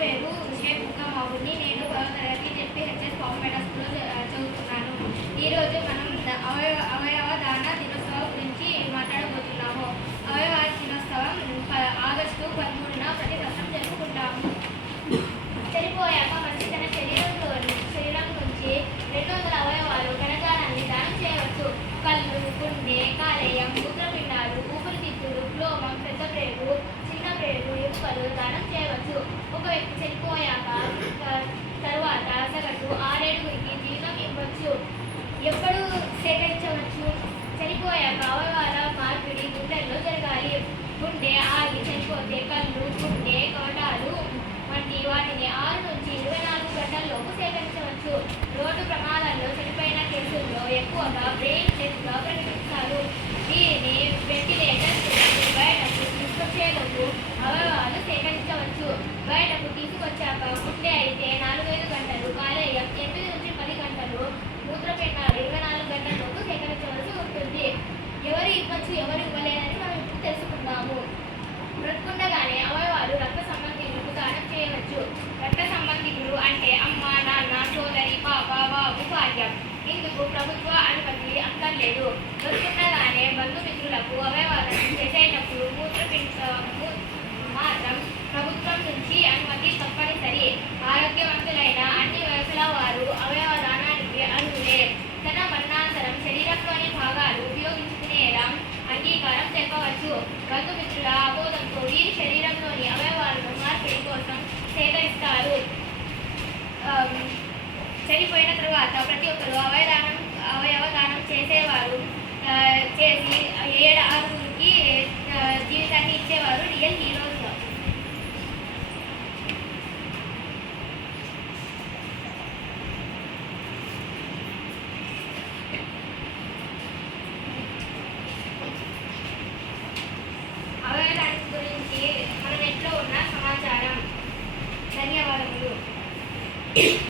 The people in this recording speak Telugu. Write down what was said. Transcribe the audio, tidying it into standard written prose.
పేరు షేక్ ముక్కమాబుని. నేను 10వ తరగతి జెడ్పీహెచ్ఎస్ పాంపేట స్కూల్లో చదువుతున్నాను. ఈరోజు మనం అవయవ దాన దినోత్సవం గురించి మాట్లాడబోతున్నాము. అవయవ దినోత్సవం ఆగస్టు 13న ప్రతి సంవత్సరం జరుపుకుంటాము. చనిపోయాక మనిషి తన శరీరం నుంచి 200 అవయవాలు కణజాలాన్ని దానం చేయవచ్చు. కళ్ళు, గుండె, కాలేయం, మూత్రపిండాలు, ఊపిరితిత్తులు, క్లోమం, పెద్ద ప్రేగు, చిన్న ప్రేగు, ఎముకలు దానం చేయవచ్చు. ఒక వ్యక్తి చనిపోయాక తరువాత సగటు 6-7గురికి జీవితం ఇవ్వచ్చు. ఎప్పుడు సేకరించవచ్చు? చనిపోయాక అవయవాల మార్పిడి గుండెల్లో జరగాలి. గుండె ఆగి చనిపోతే కళ్ళు, గుండె, కవాటాలు వంటి వాటిని 6 నుంచి 24 గంటల్లోపు సేకరించవచ్చు. రోడ్డు ప్రమాదాల్లో చనిపోయిన కేసుల్లో ఎక్కువగా బ్రెయిన్ డెత్గా ప్రకటిస్తారు. దీనిని వెంటిలేటర్ బయటకు తీసుకొచ్చేందుకు అవయవాలు సేకరించవచ్చు. బయటకు తీసుకొచ్చాక గుండె అయితే 4-5 గంటలు, కాలేయం 8 నుంచి 10 గంటలు, మూత్రపిండాలు 24 గంటల్లోపు సేకరించవలసి ఉంటుంది. ఎవరు ఇవ్వచ్చు, ఎవరు ఇవ్వలేదని మనం ఇప్పుడు తెలుసుకుందాము. బ్రతుకుండగానే అవయవాలు రక్త సంబంధికులకు దానం చేయవచ్చు. రక్త సంబంధికులు అంటే అమ్మ, నాన్న, సోదరి, పాప, బాబు, భార్య. ఇందుకు ప్రభుత్వ అనుమతి అక్కర్లేదు. బ్రతుకుండగానే బంధుమిత్రులకు అవయవాలను చేసేటప్పుడు మాత్రం ప్రభుత్వం నుంచి అనుమతి తప్పనిసరి. ఆరోగ్యవంతులైన అన్ని వయసుల వారు అవయవ దానానికి అర్హులే. తన మరణానంతరం శరీరంలోని భాగాలు ఉపయోగించుకునేలా అంగీకారం తెలపవచ్చు. బంధుమిత్రుల ఆమోదంతో వీరి శరీరంలోని అవయవాలను మార్పిడి కోసం సేకరిస్తారు. చనిపోయిన తరువాత ప్రతి ఒక్కరు అవయవ దానం చేసేవారు చేసి 7-6గురికి జీవితాన్ని ఇచ్చేవారు రియల్ హీరోస్. అవయవాల గురించి మన నెట్లో ఉన్న సమాచారం. ధన్యవాదములు.